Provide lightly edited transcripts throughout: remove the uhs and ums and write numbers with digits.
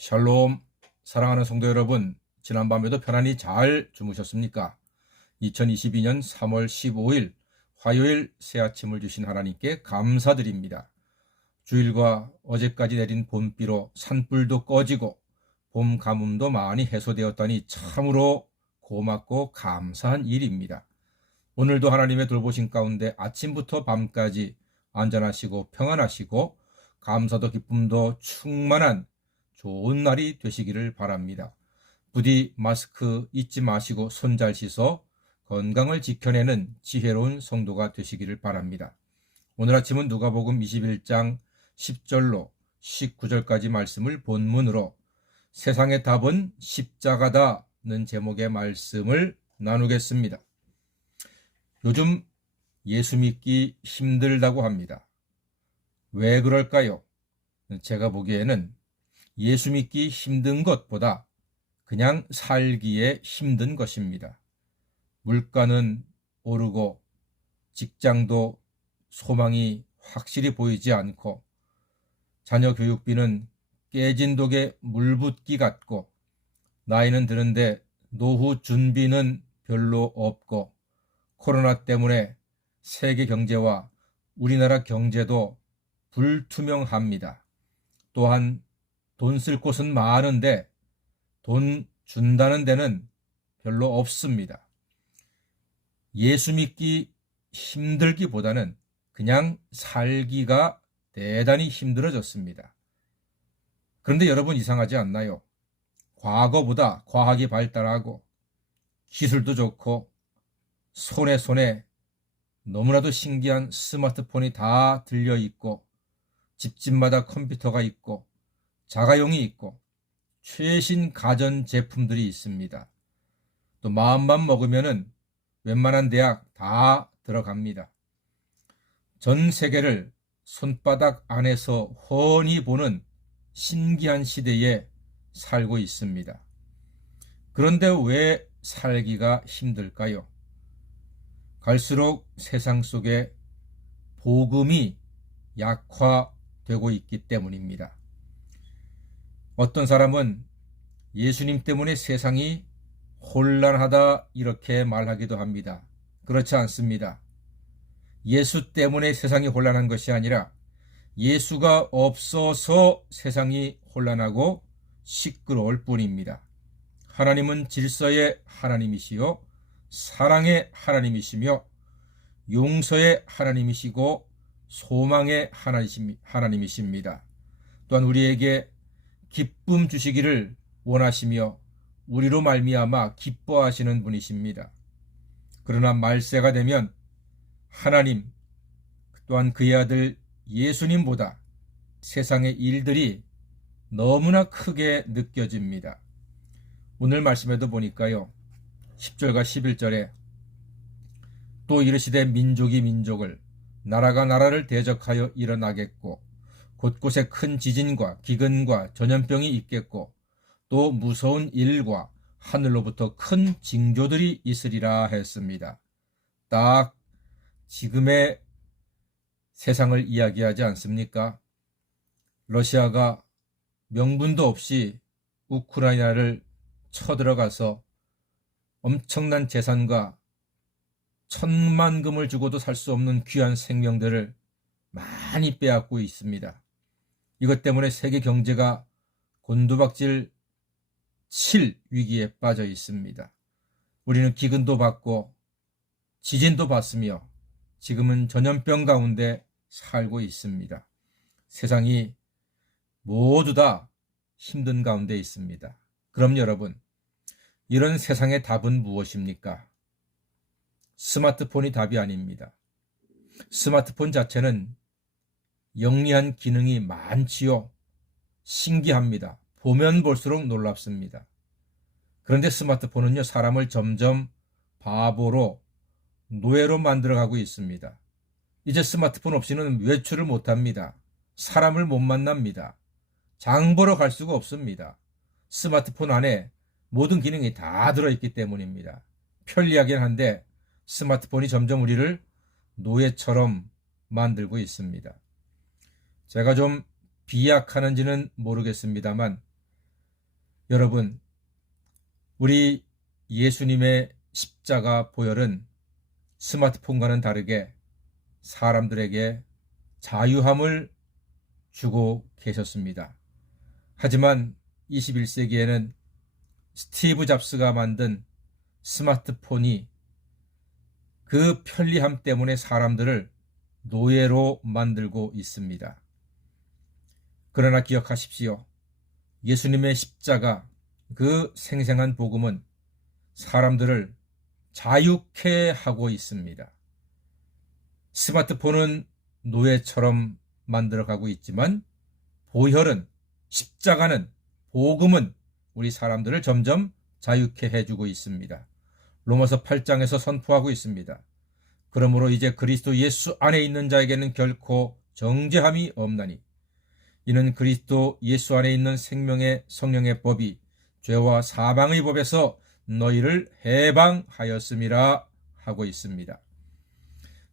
샬롬. 사랑하는 성도 여러분, 지난밤에도 편안히 잘 주무셨습니까? 2022년 3월 15일 화요일 새 아침을 주신 하나님께 감사드립니다. 주일과 어제까지 내린 봄비로 산불도 꺼지고 봄 가뭄도 많이 해소되었다니 참으로 고맙고 감사한 일입니다. 오늘도 하나님의 돌보심 가운데 아침부터 밤까지 안전하시고 평안하시고 감사도 기쁨도 충만한 좋은 날이 되시기를 바랍니다. 부디 마스크 잊지 마시고 손 잘 씻어 건강을 지켜내는 지혜로운 성도가 되시기를 바랍니다. 오늘 아침은 누가복음 21장 10절로 19절까지 말씀을 본문으로 세상의 답은 십자가다는 제목의 말씀을 나누겠습니다. 요즘 예수 믿기 힘들다고 합니다. 왜 그럴까요? 제가 보기에는 예수 믿기 힘든 것보다 그냥 살기에 힘든 것입니다. 물가는 오르고 직장도 소망이 확실히 보이지 않고 자녀 교육비는 깨진 독에 물 붓기 같고 나이는 드는데 노후 준비는 별로 없고 코로나 때문에 세계 경제와 우리나라 경제도 불투명합니다. 또한 돈 쓸 곳은 많은데 돈 준다는 데는 별로 없습니다. 예수 믿기 힘들기보다는 그냥 살기가 대단히 힘들어졌습니다. 그런데 여러분 이상하지 않나요? 과거보다 과학이 발달하고 기술도 좋고 손에 너무나도 신기한 스마트폰이 다 들려있고 집집마다 컴퓨터가 있고 자가용이 있고 최신 가전제품들이 있습니다. 또 마음만 먹으면은 웬만한 대학 다 들어갑니다. 전 세계를 손바닥 안에서 훤히 보는 신기한 시대에 살고 있습니다. 그런데 왜 살기가 힘들까요? 갈수록 세상 속에 복음이 약화되고 있기 때문입니다. 어떤 사람은 예수님 때문에 세상이 혼란하다 이렇게 말하기도 합니다. 그렇지 않습니다. 예수 때문에 세상이 혼란한 것이 아니라 예수가 없어서 세상이 혼란하고 시끄러울 뿐입니다. 하나님은 질서의 하나님이시요 사랑의 하나님이시며 용서의 하나님이시고 소망의 하나님이십니다. 또한 우리에게 기쁨 주시기를 원하시며 우리로 말미암아 기뻐하시는 분이십니다. 그러나 말세가 되면 하나님 또한 그의 아들 예수님보다 세상의 일들이 너무나 크게 느껴집니다. 오늘 말씀에도 보니까요. 10절과 11절에 또 이르시되 민족이 민족을 나라가 나라를 대적하여 일어나겠고 곳곳에 큰 지진과 기근과 전염병이 있겠고 또 무서운 일과 하늘로부터 큰 징조들이 있으리라 했습니다. 딱 지금의 세상을 이야기하지 않습니까? 러시아가 명분도 없이 우크라이나를 쳐들어가서 엄청난 재산과 천만금을 주고도 살 수 없는 귀한 생명들을 많이 빼앗고 있습니다. 이것 때문에 세계 경제가 곤두박질 칠 위기에 빠져 있습니다. 우리는 기근도 받고 지진도 받으며 지금은 전염병 가운데 살고 있습니다. 세상이 모두 다 힘든 가운데 있습니다. 그럼 여러분, 이런 세상의 답은 무엇입니까? 스마트폰이 답이 아닙니다. 스마트폰 자체는 영리한 기능이 많지요. 신기합니다. 보면 볼수록 놀랍습니다. 그런데 스마트폰은요, 사람을 점점 바보로 노예로 만들어가고 있습니다. 이제 스마트폰 없이는 외출을 못합니다. 사람을 못 만납니다. 장 보러 갈 수가 없습니다. 스마트폰 안에 모든 기능이 다 들어있기 때문입니다. 편리하긴 한데 스마트폰이 점점 우리를 노예처럼 만들고 있습니다. 제가 좀 비약하는지는 모르겠습니다만 여러분, 우리 예수님의 십자가 보혈은 스마트폰과는 다르게 사람들에게 자유함을 주고 계셨습니다. 하지만 21세기에는 스티브 잡스가 만든 스마트폰이 그 편리함 때문에 사람들을 노예로 만들고 있습니다. 그러나 기억하십시오. 예수님의 십자가, 그 생생한 복음은 사람들을 자유케 하고 있습니다. 스마트폰은 노예처럼 만들어가고 있지만 보혈은, 십자가는, 복음은 우리 사람들을 점점 자유케 해주고 있습니다. 로마서 8장에서 선포하고 있습니다. 그러므로 이제 그리스도 예수 안에 있는 자에게는 결코 정죄함이 없나니 이는 그리스도 예수 안에 있는 생명의 성령의 법이 죄와 사망의 법에서 너희를 해방하였음이라 하고 있습니다.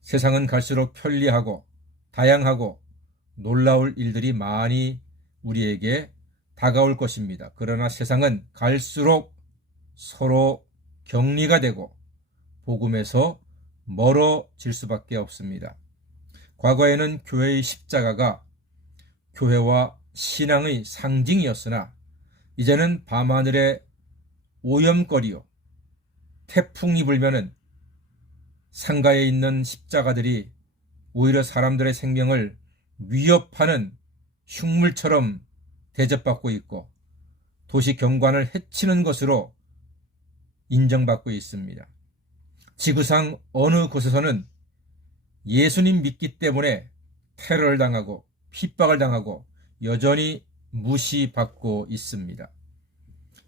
세상은 갈수록 편리하고 다양하고 놀라울 일들이 많이 우리에게 다가올 것입니다. 그러나 세상은 갈수록 서로 격리가 되고 복음에서 멀어질 수밖에 없습니다. 과거에는 교회의 십자가가 교회와 신앙의 상징이었으나 이제는 밤하늘의 오염거리요, 태풍이 불면은 상가에 있는 십자가들이 오히려 사람들의 생명을 위협하는 흉물처럼 대접받고 있고 도시 경관을 해치는 것으로 인정받고 있습니다. 지구상 어느 곳에서는 예수님 믿기 때문에 테러를 당하고 핍박을 당하고 여전히 무시받고 있습니다.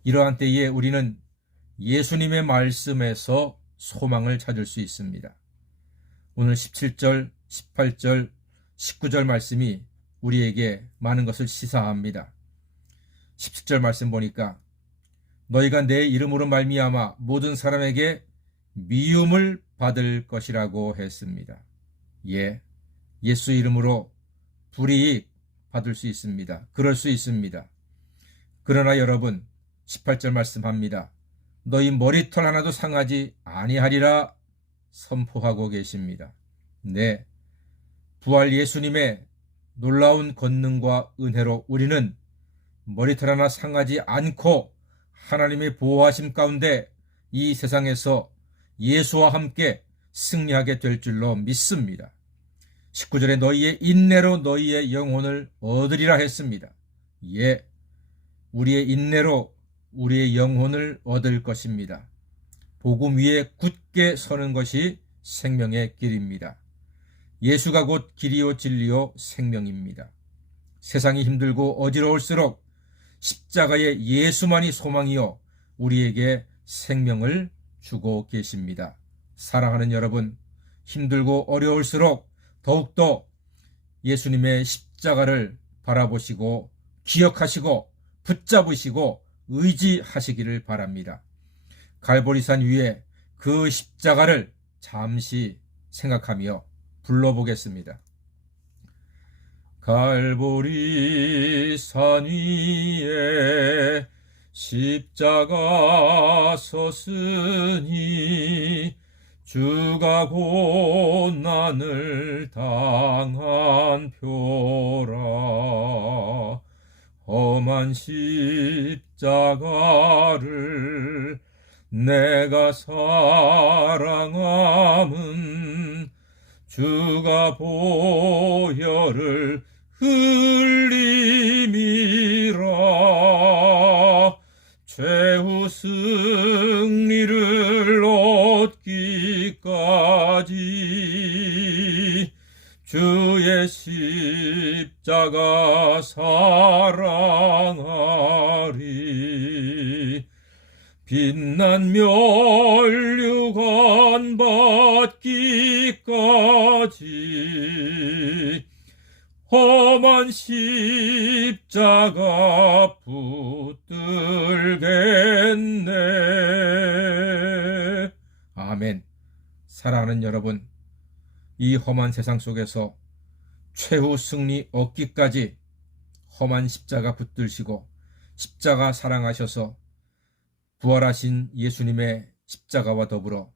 이러한 때에 우리는 예수님의 말씀에서 소망을 찾을 수 있습니다. 오늘 17절, 18절, 19절 말씀이 우리에게 많은 것을 시사합니다. 17절 말씀 보니까 너희가 내 이름으로 말미암아 모든 사람에게 미움을 받을 것이라고 했습니다. 예, 예수 이름으로 불이익 받을 수 있습니다. 그럴 수 있습니다. 그러나 여러분, 18절 말씀합니다. 너희 머리털 하나도 상하지 아니하리라 선포하고 계십니다. 네, 부활 예수님의 놀라운 권능과 은혜로 우리는 머리털 하나 상하지 않고 하나님의 보호하심 가운데 이 세상에서 예수와 함께 승리하게 될 줄로 믿습니다. 19절에 너희의 인내로 너희의 영혼을 얻으리라 했습니다. 예, 우리의 인내로 우리의 영혼을 얻을 것입니다. 복음 위에 굳게 서는 것이 생명의 길입니다. 예수가 곧 길이요 진리요 생명입니다. 세상이 힘들고 어지러울수록 십자가의 예수만이 소망이요 우리에게 생명을 주고 계십니다. 사랑하는 여러분, 힘들고 어려울수록 더욱더 예수님의 십자가를 바라보시고 기억하시고 붙잡으시고 의지하시기를 바랍니다. 갈보리산 위에 그 십자가를 잠시 생각하며 불러보겠습니다. 갈보리산 위에 십자가 섰으니 주가 고난을 당한 표라. 험한 십자가를 내가 사랑함은 주가 보혈을 흘림이라. 최후 승리를 얻기까지 주의 십자가 사랑하리. 빛난 멸류관 받기까지 험한 십자가 붙들겠네. 아멘. 사랑하는 여러분, 이 험한 세상 속에서 최후 승리 얻기까지 험한 십자가 붙들시고 십자가 사랑하셔서 부활하신 예수님의 십자가와 더불어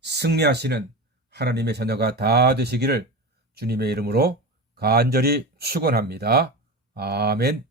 승리하시는 하나님의 자녀가 다 되시기를 주님의 이름으로 간절히 축원합니다. 아멘.